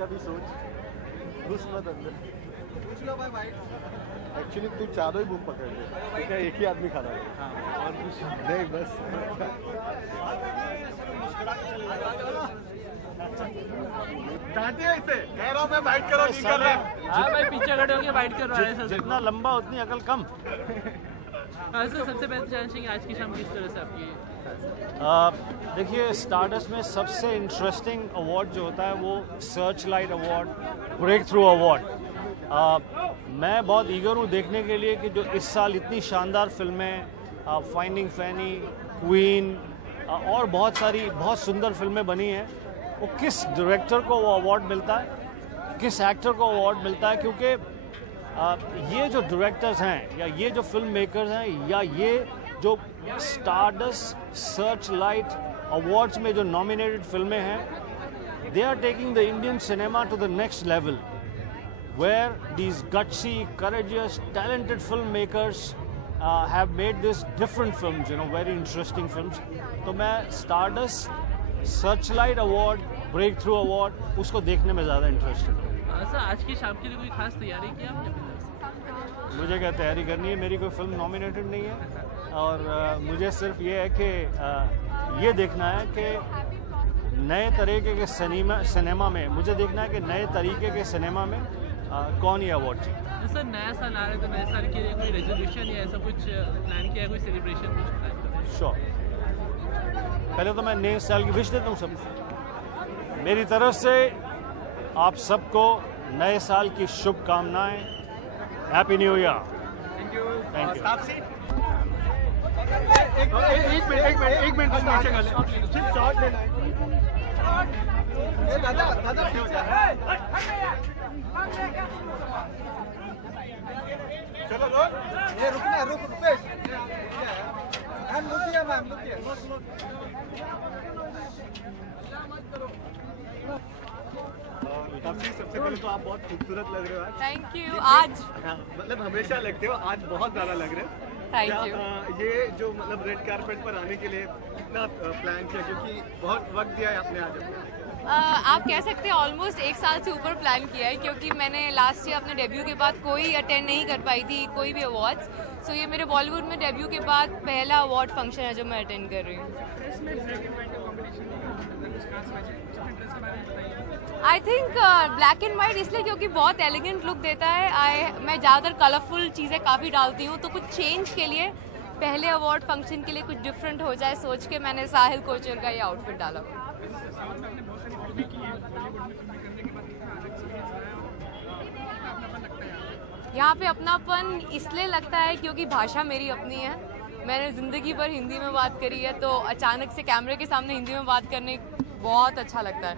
का भी सोच, घुस मत अंदर। पूछ लो भाई। एक्चुअली तू चारों ही बुक पकड़ ले, ठीक है, एक ही आदमी खड़ा है। हाँ, और कुछ नहीं, बस डांटिए इसे, कह रहा हूँ मैं बाइट करो, नहीं कर रहा। हाँ भाई, पीछे खड़े होके बाइट कर रहा है सर। जितना लंबा उतनी अकल कम। सर सबसे पहले जानना चाहिए आज की शाम किस तरह से आपकी? देखिए, स्टारडस्ट में सबसे इंटरेस्टिंग अवार्ड जो होता है वो searchlight award, breakthrough award. मैं बहुत ईगर हूँ देखने के लिए कि जो इस साल इतनी शानदार फिल्में, फाइंडिंग फैनी, क्वीन और बहुत सारी बहुत सुंदर फिल्में बनी हैं, वो किस डायरेक्टर को वो अवार्ड मिलता है, किस एक्टर को अवार्ड मिलता है। क्योंकि ये जो डायरेक्टर्स हैं या ये जो फिल्म मेकर्स हैं या ये जो स्टारडस्ट सर्च लाइट अवार्ड्स में जो नॉमिनेटेड फिल्में हैं, they are taking the Indian cinema to the next level, where these gutsy, courageous, talented filmmakers have made this different films, very interesting films. तो मैं Stardust, Searchlight Award, Breakthrough Award उसको देखने में ज़्यादा इंटरेस्टेड हूँ। Sir आज की शाम के लिए कोई खास तैयारी की आपने? मुझे क्या तैयारी करनी है, मेरी कोई फिल्म नॉमिनेटेड नहीं है और मुझे सिर्फ ये है कि ये देखना है कि नए तरीके के सिनेमा में मुझे देखना है कि नए तरीके के सिनेमा में कौन ये अवार्ड चाहिए। सर नया साल आ रहा है तो नए साल के लिए कोई रेजोल्यूशन या ऐसा कुछ प्लान किया है, कोई सेलिब्रेशन कुछ प्लान किया है? श्योर, पहले तो मैं नए साल की विश देता हूँ सबको। मेरी तरफ से आप सबको नए साल की शुभकामनाएं। Happy new year. Thank you. एक मिनट दादा चलो ये रुकना, रुपेश मैम, रुकिए मैम, रुकिए। सबसे पहले तो आप बहुत खूबसूरत लग रहे हो आज। Thank you. आज मतलब हमेशा लगते हो, आज बहुत ज़्यादा लग रहे हो। Thank you. ये जो मतलब रेड कारपेट पर आने के लिए कितना प्लान किया, क्योंकि बहुत वक्त दिया है आपने आज अपने? आप कह सकते हैं ऑलमोस्ट एक साल से ऊपर प्लान किया है, क्योंकि मैंने लास्ट ईयर अपने डेब्यू के बाद कोई अटेंड नहीं कर पाई थी कोई भी अवार्ड्स। सो ये मेरे बॉलीवुड में डेब्यू के बाद पहला अवार्ड फंक्शन है जो मैं अटेंड कर रही हूँ। I think black and white इसलिए क्योंकि बहुत एलिगेंट लुक देता है। मैं ज़्यादातर कलरफुल चीज़ें काफ़ी डालती हूँ, तो कुछ चेंज के लिए पहले अवार्ड फंक्शन के लिए कुछ डिफरेंट हो जाए सोच के मैंने साहिल कोचर का ये आउटफिट डाला। यहाँ पे अपनापन इसलिए लगता है क्योंकि भाषा मेरी अपनी है। मैंने ज़िंदगी भर हिंदी में बात करी है, तो अचानक से कैमरे के सामने हिंदी में बात करने बहुत अच्छा लगता है।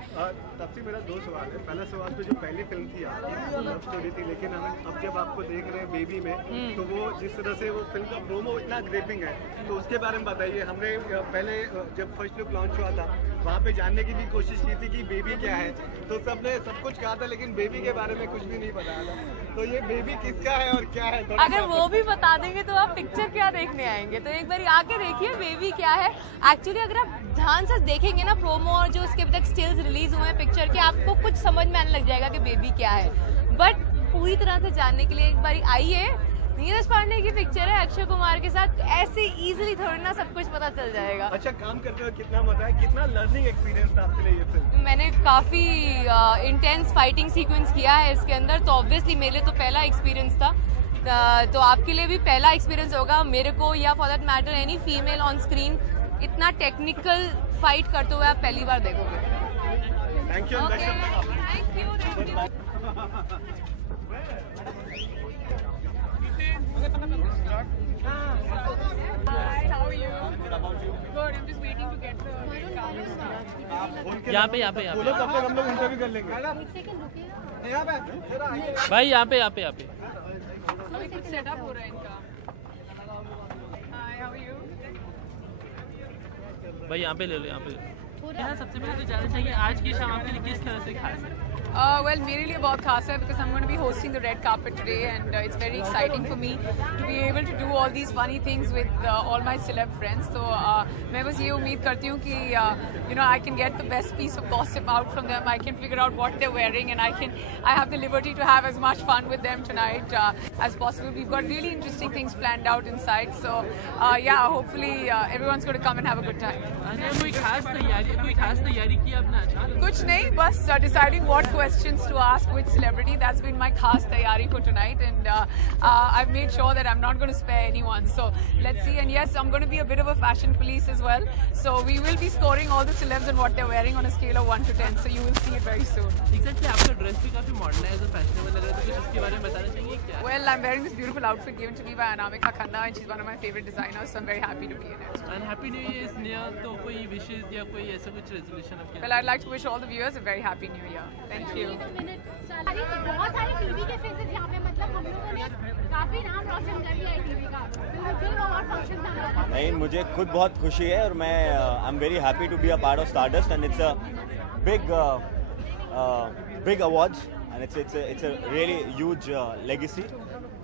तब से मेरा दो सवाल है। पहला सवाल तो जो पहली फिल्म थी आपकी लव स्टोरी थी, लेकिन हम अब जब आपको देख रहे हैं बेबी में, तो वो जिस तरह से वो फिल्म का प्रोमो इतना ग्रेपिंग है, तो उसके बारे में बताइए। हमने पहले जब फर्स्ट लुक लॉन्च हुआ था वहाँ पे जानने की भी कोशिश की थी कि बेबी क्या है, तो सबने सब कुछ कहा था, लेकिन बेबी के बारे में कुछ भी नहीं बताया था। तो ये बेबी किसका है और क्या है? अगर वो भी बता देंगे तो आप पिक्चर क्या देखने आएंगे? तो एक बार आके देखिए बेबी क्या है। एक्चुअली अगर आप ध्यान से देखेंगे ना प्रोमो और जो उसके अभी तक स्टिल्स रिलीज हुए हैं पिक्चर के, आपको कुछ समझ में आने लग जाएगा कि बेबी क्या है। बट पूरी तरह से जानने के लिए एक बार आइए। नीरज पांडे की पिक्चर है अक्षय कुमार के साथ, ऐसे इजीली थोड़ी ना सब कुछ पता चल जाएगा। अच्छा, काम करते हुए कितना मजा है, कितना लर्निंग एक्सपीरियंस था आपके लिए ये फिल्म? मैंने काफी इंटेंस फाइटिंग सीक्वेंस किया है इसके अंदर, तो ऑब्वियसली मेरे लिए तो पहला एक्सपीरियंस था, तो आपके लिए भी पहला एक्सपीरियंस होगा। मेरे को या for that matter any female on screen इतना टेक्निकल फाइट करते हुए आप पहली बार देखोगे। Thank you. Thank you. यहाँ पे बोलो तब तक हम लोग इंटरव्यू कर लेंगे। भाई यहाँ पे अभी कुछ सेटअप हो रहा है इनका। भाई यहाँ पे ले लो, यहाँ पे। यहाँ सबसे पहले तो जानना चाहिए आज की शाम आपके लिए किस तरह से खास है? Well, मेरे लिए बहुत खास है because I'm going to be hosting the red carpet today and it's very exciting for me to be able to do all these funny things with all my celeb friends. So मैं बस ये उम्मीद करती हूँ कि you know I can get the best piece of gossip out from them. I can figure out what they're wearing and I have the liberty to have as much fun with them tonight as possible. We've got really interesting things planned out inside. So yeah, hopefully everyone's going to come and have a good time. कोई खास तैयारी की आपने आज? कुछ नहीं, बस deciding what questions to ask which celebrity. That's been my khas tayari for tonight, and I've made sure that I'm not going to spare anyone. So let's see. And yes, I'm going to be a bit of a fashion police as well. So we will be scoring all the celebs and what they're wearing on a scale of 1 to 10. So you will see it very soon. Exactly, आपका dress भी काफी modernise और fashionable लग रहा है, तो कुछ इसके बारे में बताना चाहिए क्या? Well, I'm wearing this beautiful outfit given to me by Anamika Khanna, and she's one of my favorite designers. So I'm very happy to be in it. And Happy New Year is near, तो कोई wishes या कोई ऐसा कुछ resolution आपके? Well, I'd like to wish all the viewers a very happy New Year. Thank you. बहुत सारे TV के फेसेस यहाँ पे, मतलब हम लोगों ने काफी नाम रोशन कर लिया है टीवी का। फिल्म अवार्ड फंक्शन में नहीं, मुझे खुद बहुत खुशी है और मैं I am very happy to be a part of Stardust and it's a big awards and it's a really huge legacy.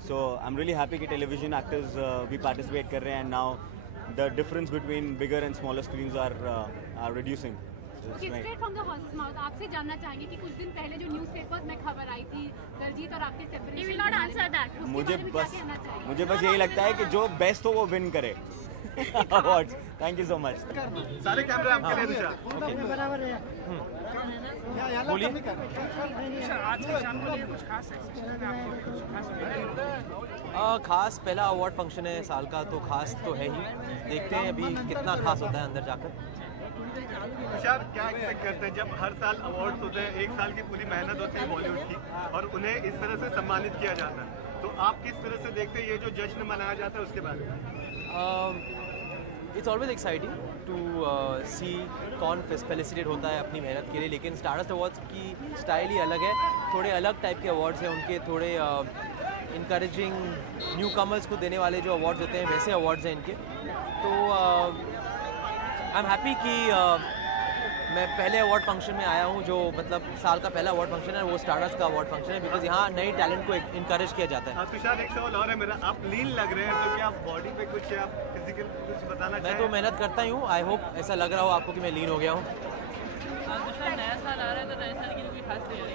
So I am really happy कि टेलीविजन एक्टर्स भी पार्टिसिपेट कर रहे हैं and now the difference between bigger and smaller screens are reducing. Straight from the horse's mouth आपसे जानना चाहेंगे कि कुछ दिन पहले जो न्यूज़पेपर्स में खबर आई थी दलजीत और आपके separation, you will not answer that, मुझे बस यही लगता है कि जो बेस्ट हो वो विन करे awards. Thank you so much. सारे कैमरे आपके लिए दिशा. बोलिए. खास पहला अवार्ड फंक्शन है साल का, तो खास तो है ही. देखते हैं अभी कितना खास होता है अंदर जाकर. तुषार, क्या एक्सपेक्ट करते हैं जब हर साल अवार्ड्स होते हैं, एक साल की पूरी मेहनत होती है बॉलीवुड की और उन्हें इस तरह से सम्मानित किया जाता है, तो आप किस तरह से देखते हैं ये जो जश्न मनाया जाता है उसके बारे में? इट्स ऑलवेज एक्साइटिंग टू सी कौन फेलिसिटेट होता है अपनी मेहनत के लिए, लेकिन स्टारडस्ट अवार्ड्स की स्टाइल ही अलग है. थोड़े अलग टाइप के अवार्ड्स हैं उनके, थोड़े इनकरेजिंग न्यू कमर्स को देने वाले जो अवार्ड्स होते हैं वैसे अवार्ड्स हैं इनके. तो आई एम हैप्पी कि मैं पहले अवार्ड फंक्शन में आया हूँ, जो मतलब साल का पहला अवार्ड फंक्शन है वो स्टारडस्ट का अवार्ड फंक्शन है, बिकॉज यहाँ नए टैलेंट को इनकरेज किया जाता है. तुषार, एक सवाल और है मेरा, आप लीन लग रहे हैं, तो क्या बॉडी पे कुछ आप फिजिकल कुछ बताना मैं तो मेहनत करता ही हूँ. आई होप ऐसा लग रहा हो आपको कि मैं लीन हो गया हूँ. तुषार, नया साल आ रहा है तो नए साल के लिए कोई खास तैयारी?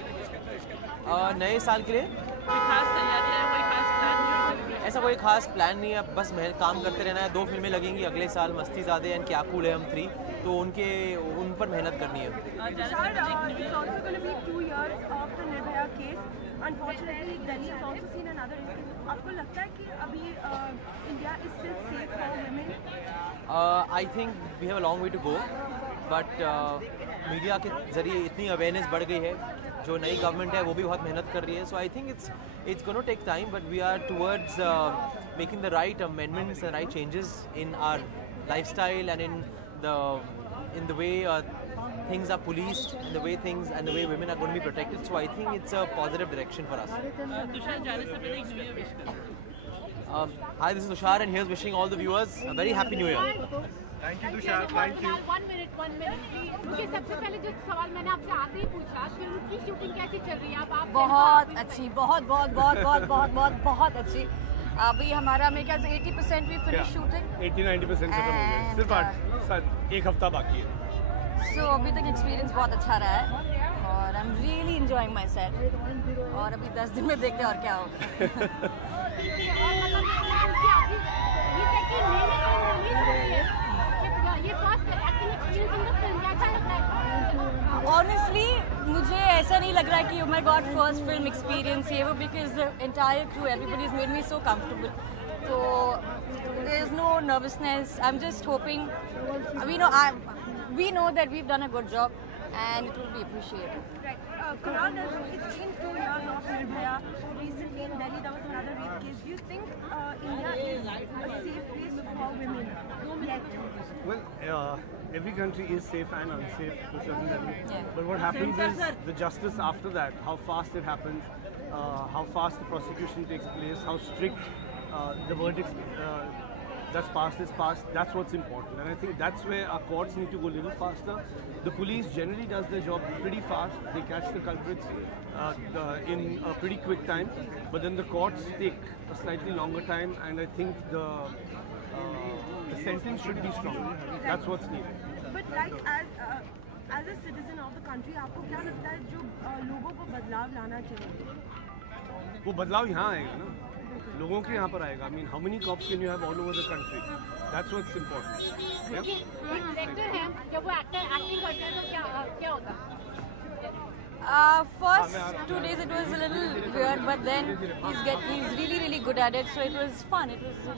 नए साल के लिए कोई खास तैयारी है, कोई खास प्लान नहीं? ऐसा कोई खास प्लान नहीं है, बस काम करते रहना है. 2 फिल्में लगेंगी अगले साल, मस्ती ज़्यादा एंड क्या कूल है हम 3, तो उन पर मेहनत करनी है. It's also going to be 2 years of the Nirbhaya case. Unfortunately, Delhi has also seen another instance. आपको लगता है कि अभी India is still safe for women? I think we have a long way to go, but media के ज़रिए इतनी awareness बढ़ गई है, जो नई गवर्नमेंट है वो भी बहुत मेहनत कर रही है. So I think it's gonna take time, but we are towards making the right amendments and right changes in our lifestyle and in the way things are policed, and the way women are going to be protected. So I think it's a positive direction for us. Tushar, जाने से पहले एक new year wish करो. Hi, this is Tushar and here's wishing all the viewers a very happy new year. Thank you Tushar, thank you. 1 minute please. सबसे पहले जो सवाल मैंने आपसे आते ही पूछा, फिल्म की शूटिंग कैसी चल रही है? आप बहुत अच्छी, बहुत अच्छी. अभी हमारा मेरे ख्याल से 80% भी फिनिश शूटिंग, 80-90% खत्म हो गया, सिर्फ एक हफ्ता बाकी है. सो अभी तक एक्सपीरियंस बहुत अच्छा रहा है और आई am really enjoying my self. और अभी 10 दिन में देखते हैं और क्या होगा. Honestly, मुझे ऐसा नहीं लग रहा कि oh my god first film experience ये वो, because the entire crew, everybody has made me so comfortable. So there is no nervousness. I'm just hoping, we know that we've done a good job and it will be appreciated. Right. Kunal, it's been 2 years of Nirbhaya. Recently in Delhi there was another rape case. Do you think India is a safe place for women? Well, every country is safe and unsafe to a certain level. Yeah. But what happens is the justice after that, how fast it happens, how fast the prosecution takes place, how strict the verdicts that's past is past. That's what's important, and I think that's where our courts need to go a little faster. The police generally does their job pretty fast. They catch the culprits in a pretty quick time, but then the courts take a slightly longer time, and I think the sentence should be stronger. That's what's needed. But like as a citizen of the country, आपको क्या लगता है जो लोगों को बदलाव लाना चाहिए? वो बदलाव यहाँ आएगा ना, लोगों के यहाँ पर आएगा. I mean, how many cops can you have all over the country? That's what's important. Yeah? Director है, जब वो एक्टिंग करते हैं तो क्या होता है? First 2 days it was a little weird, but then he's really good at it, so it was fun. It was